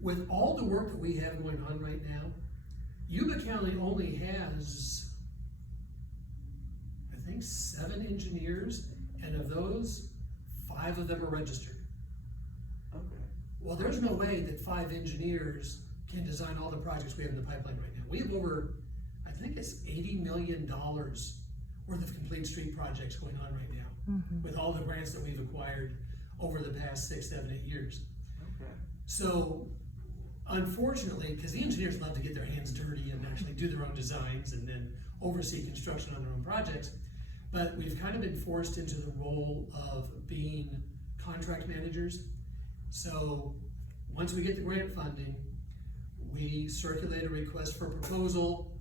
With all the work that we have going on right now, Yuba County only has, I think, 7 engineers, and of those, 5 of them are registered. Okay. Well, there's no way that 5 engineers can design all the projects we have in the pipeline right now. We have over, I think it's $80 million worth of complete street projects going on right now, with all the grants that we've acquired over the past 6, 7, 8 years. Okay. So, unfortunately, because the engineers love to get their hands dirty and actually do their own designs and then oversee construction on their own projects, but we've kind of been forced into the role of being contract managers. So, once we get the grant funding, we circulate a request for proposal.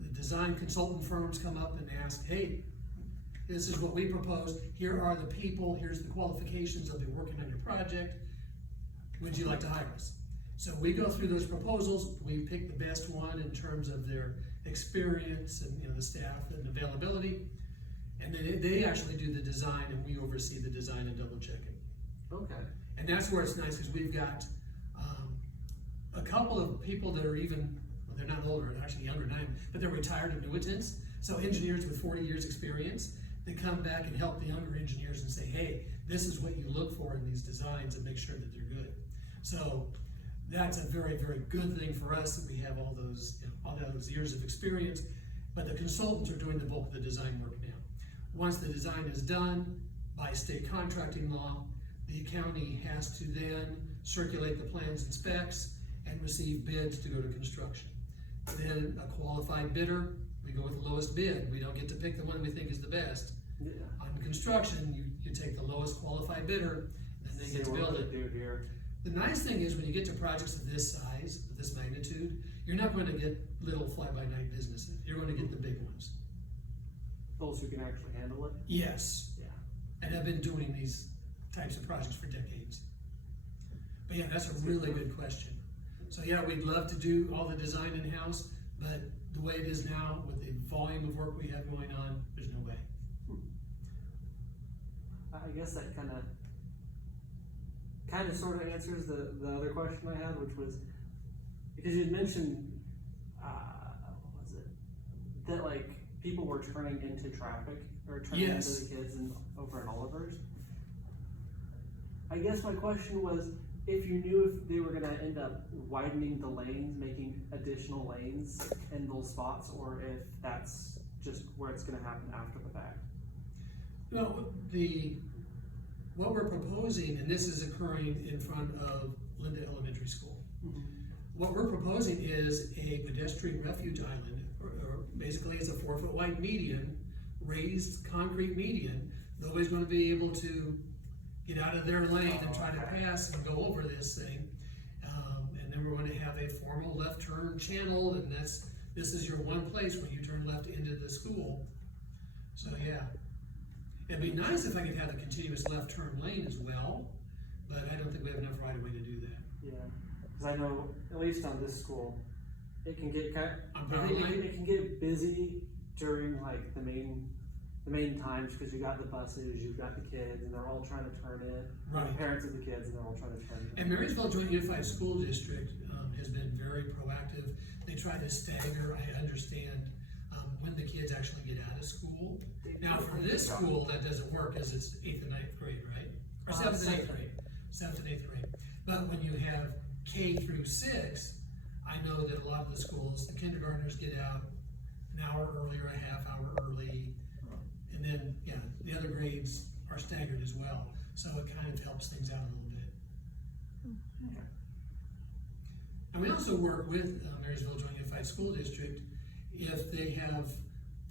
The design consultant firms come up and ask, hey, this is what we propose, here are the people, here's the qualifications of the working on your project, would you like to hire us? So we go through those proposals, we pick the best one in terms of their experience and the staff and availability, and then they actually do the design and we oversee the design and double check it. Okay. And that's where it's nice, because we've got a couple of people that are even, well, they're not older, they're actually younger than I am, but they're retired annuitants. So engineers with 40 years experience, they come back and help the younger engineers and say, hey, this is what you look for in these designs and make sure that they're good. So that's a very, very good thing for us that we have all those years of experience, but the consultants are doing the bulk of the design work now. Once the design is done, by state contracting law, the county has to then circulate the plans and specs and receive bids to go to construction. Then a qualified bidder, we go with the lowest bid. We don't get to pick the one we think is the best. Yeah. On construction, you take the lowest qualified bidder, and they get to build it. The nice thing is when you get to projects of this size, of this magnitude, you're not going to get little fly-by-night businesses. You're going to get the big ones. Those who can actually handle it? Yes. Yeah. And I've been doing these types of projects for decades. But yeah, that's a really good question. So yeah, we'd love to do all the design in-house, but the way it is now, with the volume of work we have going on, there's no way. I guess that kind of sort of answers the other question I had, which was, because you mentioned, what was it, that like people were turning into traffic, or turning into the kids over in Oliver's. I guess my question was, if you knew if they were gonna end up widening the lanes, making additional lanes in those spots, or if that's just where it's gonna happen after the fact. No, what we're proposing, and this is occurring in front of Linda Elementary School. What we're proposing is a pedestrian refuge island, or basically it's a 4-foot wide median, raised concrete median. Nobody's going to be able to get out of their lane and try to pass and go over this thing. And then we're going to have a formal left turn channel, and this is your one place where you turn left into the school. So yeah, it'd be nice if I could have a continuous left turn lane as well, but I don't think we have enough right of way to do that. Yeah, because I know, at least on this school, it can get it can get busy during like the main times, because you got the buses, you've got the kids, and they're all trying to turn in. Right. The parents of the kids, and they're all trying to turn in. And Marysville Joint Unified School District has been very proactive. They try to stagger, I understand, when the kids actually get out of school. Now for this school, that doesn't work, because it's 8th and 9th grade, right? Or 7th and 8th grade. 7th and 8th grade. But when you have K through 6, I know that a lot of the schools, the kindergartners get out an hour earlier, a half hour early, and then, yeah, the other grades are staggered as well. So it kind of helps things out a little bit. Okay. And we also work with Marysville Joint Unified School District if they have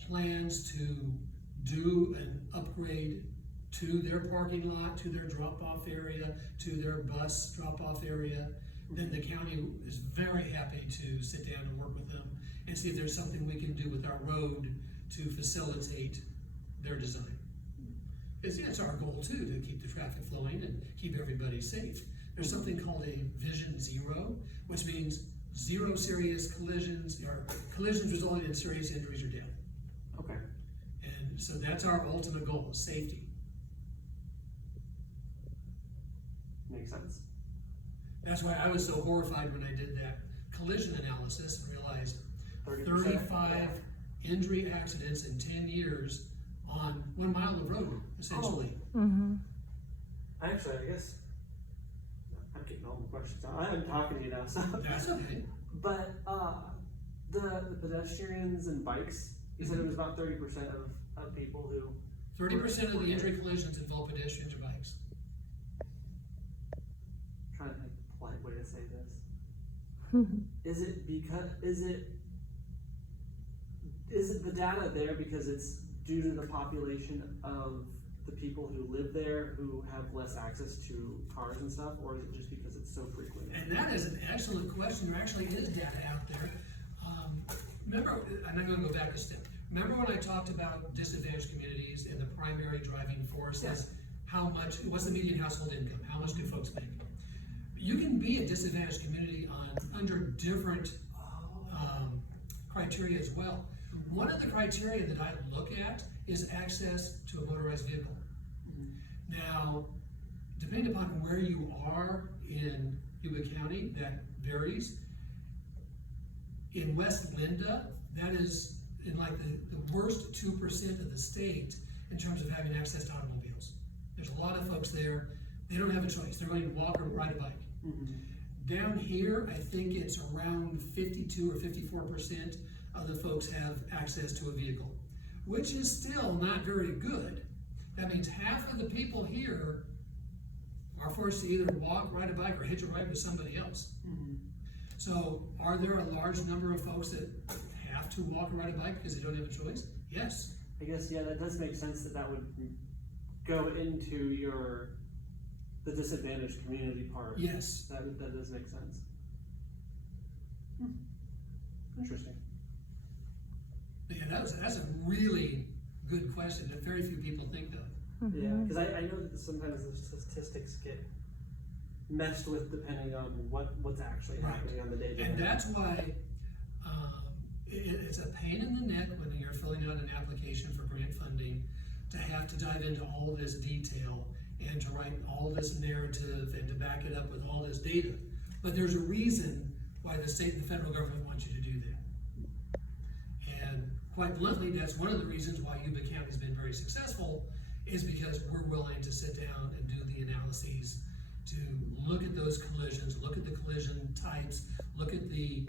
plans to do an upgrade to their parking lot, to their drop-off area, to their bus drop-off area. Then the county is very happy to sit down and work with them and see if there's something we can do with our road to facilitate their design. It's our goal too, to keep the traffic flowing and keep everybody safe. There's something called a Vision Zero, which means 0 serious collisions, or collisions resulting in serious injuries or death. Okay. And so that's our ultimate goal, is safety. Makes sense. That's why I was so horrified when I did that collision analysis and realized 30%, 35 injury accidents in 10 years on 1 mile of road, essentially. Actually, I guess I'm getting all the questions. I'm talking to you now, so. That's okay. But the pedestrians and bikes, you said it was about 30% of people who. 30% of the injury collisions involve pedestrians or bikes. I'm trying to think of a polite way to say this. Is it the data there because it's due to the population of the people who live there who have less access to cars and stuff, or is it just because it's so frequent? And that is an excellent question. There actually is data out there. Remember, and I'm going to go back a step. Remember when I talked about disadvantaged communities and the primary driving force is what's the median household income? How much do folks make? You can be a disadvantaged community under different criteria as well. One of the criteria that I look at is access to a motorized vehicle. Now, depending upon where you are in Yuba County, that varies. In West Linda, that is in like the worst 2% of the state in terms of having access to automobiles. There's a lot of folks there, they don't have a choice. They're going to walk or ride a bike. Down here, I think it's around 52 or 54% of the folks have access to a vehicle, which is still not very good. That means half of the people here are forced to either walk, ride a bike, or hitch a ride with somebody else. So are there a large number of folks that have to walk or ride a bike because they don't have a choice? Yes. I guess, yeah, that does make sense that would go into the disadvantaged community part. Yes. That does make sense. Interesting. But yeah, that's a really good question that very few people think of. Yeah, because I know that sometimes the statistics get messed with depending on what's actually happening on the day-to-day. And that's why it's a pain in the neck when you're filling out an application for grant funding to have to dive into all this detail and to write all this narrative and to back it up with all this data. But there's a reason why the state and the federal government want you to do that. And quite bluntly, that's one of the reasons why Yuba County has been very successful, is because we're willing to sit down and do the analyses, to look at those collisions, look at the collision types, look at the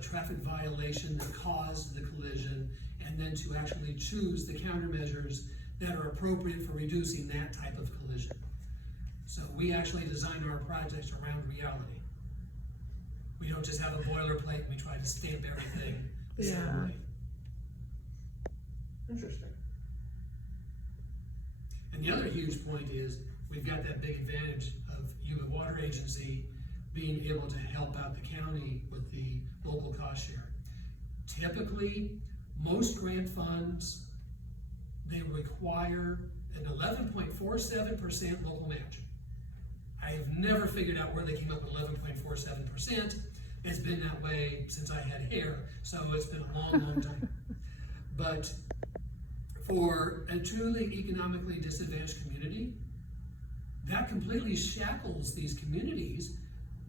traffic violation that caused the collision, and then to actually choose the countermeasures that are appropriate for reducing that type of collision. So we actually design our projects around reality. We don't just have a boilerplate and we try to stamp everything the same way. Interesting. And the other huge point is we've got that big advantage of Yuba Water Agency being able to help out the county with the local cost share. Typically, most grant funds, they require an 11.47% local match. I have never figured out where they came up with 11.47%. It's been that way since I had hair, so it's been a long, long time. But for a truly economically disadvantaged community, that completely shackles these communities.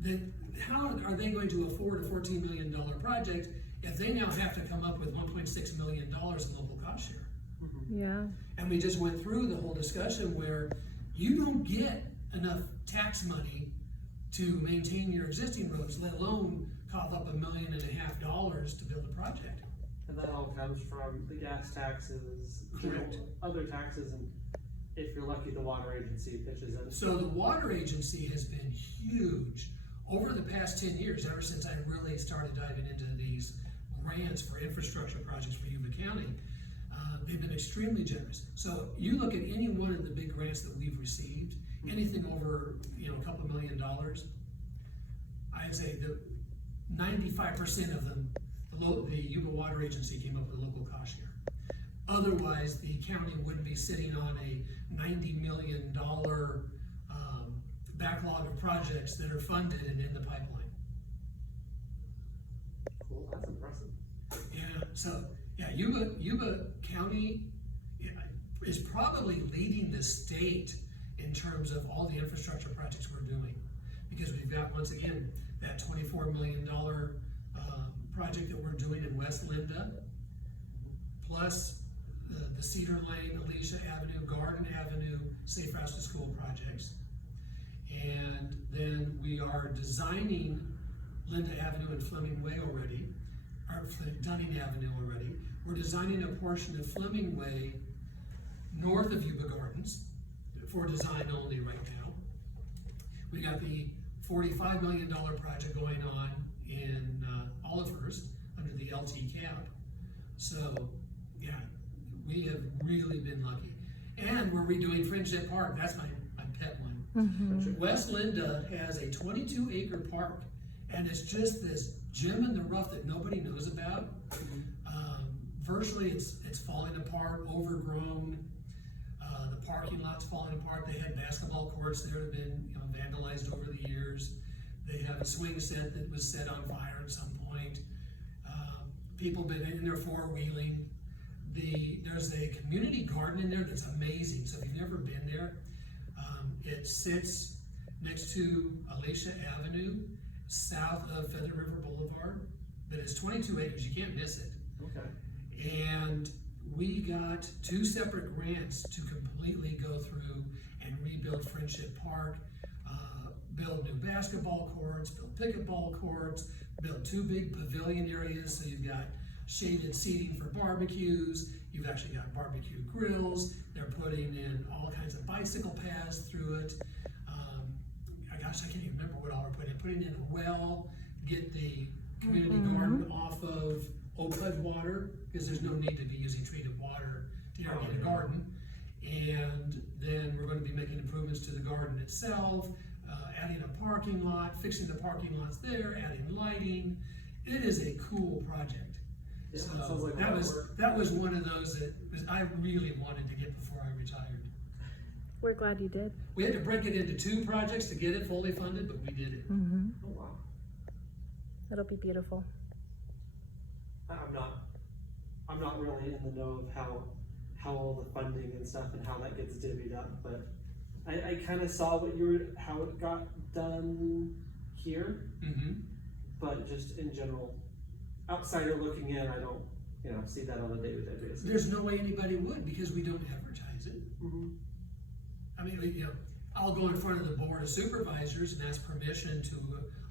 That how are they going to afford a $14 million project if they now have to come up with $1.6 million in local cost share? Yeah. And we just went through the whole discussion where you don't get enough tax money to maintain your existing roads, let alone cough up $1.5 million to build a project. And that all comes from the gas taxes, Correct. Other taxes, and if you're lucky, the water agency pitches in. So the water agency has been huge over the past 10 years, ever since I really started diving into these grants for infrastructure projects for Yuba County. They've been extremely generous. So you look at any one of the big grants that we've received, anything over a couple $1 million, I'd say that 95% of them, the Yuba Water Agency came up with a local cost share. Otherwise, the county wouldn't be sitting on a $90 million backlog of projects that are funded and in the pipeline. Cool, that's impressive. Yeah, so Yuba County is probably leading the state in terms of all the infrastructure projects we're doing, because we've got, once again, that $24 million project that we're doing in West Linda, plus the Cedar Lane, Alicia Avenue, Garden Avenue, Safe Routes to School projects. And then we are designing Linda Avenue and Fleming Way already, or Dunning Avenue already. We're designing a portion of Fleming Way north of Yuba Gardens for design only right now. We got the $45 million project going on in Olivehurst under the LT cap. So, yeah, we have really been lucky. And we're redoing Friendship Park. That's my pet one. Mm-hmm. West Linda has a 22-acre park, and it's just this gem in the rough that nobody knows about. Virtually, it's falling apart, overgrown. The parking lot's falling apart. They had basketball courts there that have been vandalized over the years. They have a swing set that was set on fire at some point. People been in there four-wheeling. There's a community garden in there that's amazing. So if you've never been there, it sits next to Alicia Avenue, south of Feather River Boulevard. But it's 22 acres. You can't miss it. Okay. And we got 2 separate grants to completely go through and rebuild Friendship Park, build new basketball courts, build pickleball courts, build 2 big pavilion areas, so you've got shaded seating for barbecues, you've actually got barbecue grills, they're putting in all kinds of bicycle paths through it. Gosh, I can't even remember what all we're putting in a well, get the community garden off of Oakwood water, because there's no need to be using treated water to irrigate a garden. And then we're going to be making improvements to the garden itself, adding a parking lot, fixing the parking lots there, adding lighting. It is a cool project. Yeah, So sounds like that was one of those that I really wanted to get before I retired. We're glad you did. We had to break it into 2 projects to get it fully funded, but we did it. Mm-hmm. Oh, wow. It'll be beautiful. I'm not really in the know of how all the funding and stuff and how that gets divvied up, but I kind of saw how it got done here, but just in general, outsider looking in, I don't see that on a day-to-day basis. There's no way anybody would, because we don't advertise it. I mean, I'll go in front of the board of supervisors and ask permission to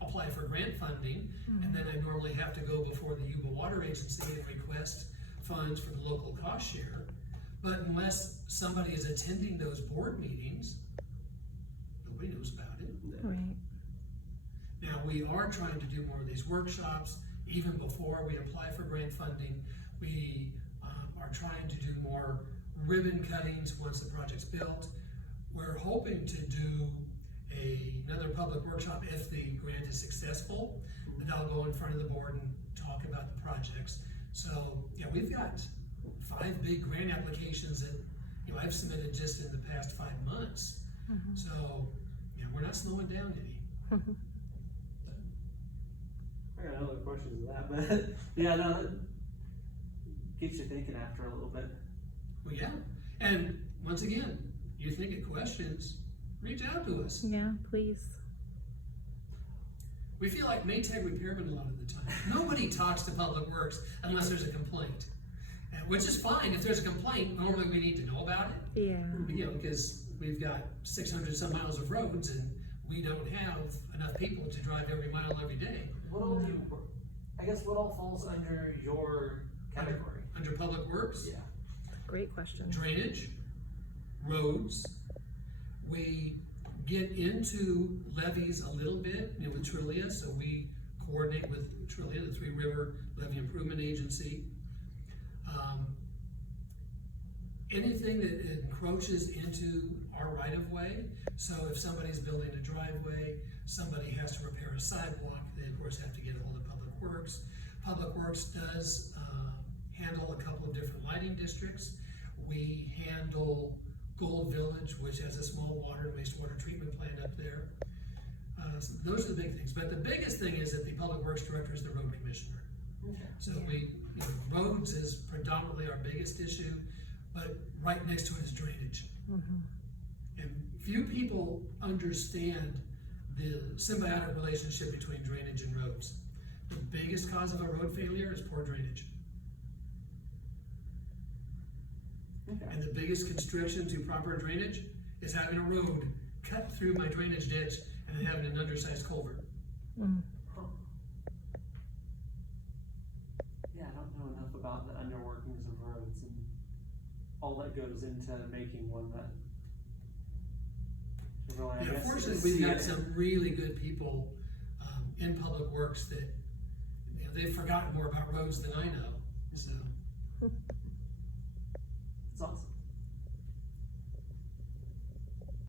apply for grant funding, and then I normally have to go before the Yuba Water Agency and request funds for the local cost share. But unless somebody is attending those board meetings, nobody knows about it. Right. Now, we are trying to do more of these workshops. Even before we apply for grant funding, we are trying to do more ribbon cuttings once the project's built. We're hoping to do another public workshop if the grant is successful, and I'll go in front of the board and talk about the projects. So, yeah, we've got 5 big grant applications that I've submitted just in the past 5 months. So, we're not slowing down any. I got other questions of that, but yeah, no, that keeps you thinking after a little bit. Well, yeah, and once again, you think of questions, reach out to us. Yeah, please. We feel like Maytag repairmen a lot of the time. Nobody talks to Public Works unless there's a complaint, which is fine. If there's a complaint, normally we need to know about it. Yeah. Because we've got 600 some miles of roads and we don't have enough people to drive every mile every day. What all falls under your category? Under Public Works? Yeah. Great question. Drainage, roads. We get into levees a little bit, with Trillia, so we coordinate with Trillia, the Three River Levee Improvement Agency. Anything that encroaches into our right-of-way, so if somebody's building a driveway, somebody has to repair a sidewalk, they of course have to get a hold of Public Works. Public Works does handle a couple of different lighting districts. We handle Gold Village, which has a small water and wastewater treatment plant up there. So those are the big things. But the biggest thing is that the Public Works Director is the road commissioner. Okay. So roads is predominantly our biggest issue, but right next to it is drainage. And few people understand the symbiotic relationship between drainage and roads. The biggest cause of a road failure is poor drainage. Okay. And the biggest constriction to proper drainage is having a road cut through my drainage ditch and then having an undersized culvert. Mm. Huh. Yeah, I don't know enough about the underworkings of roads and all that goes into making one that. Really, I Yeah, guess fortunately, is we've got the- some really good people in public works that, you know, they've forgotten more about roads than I know, so. It's awesome.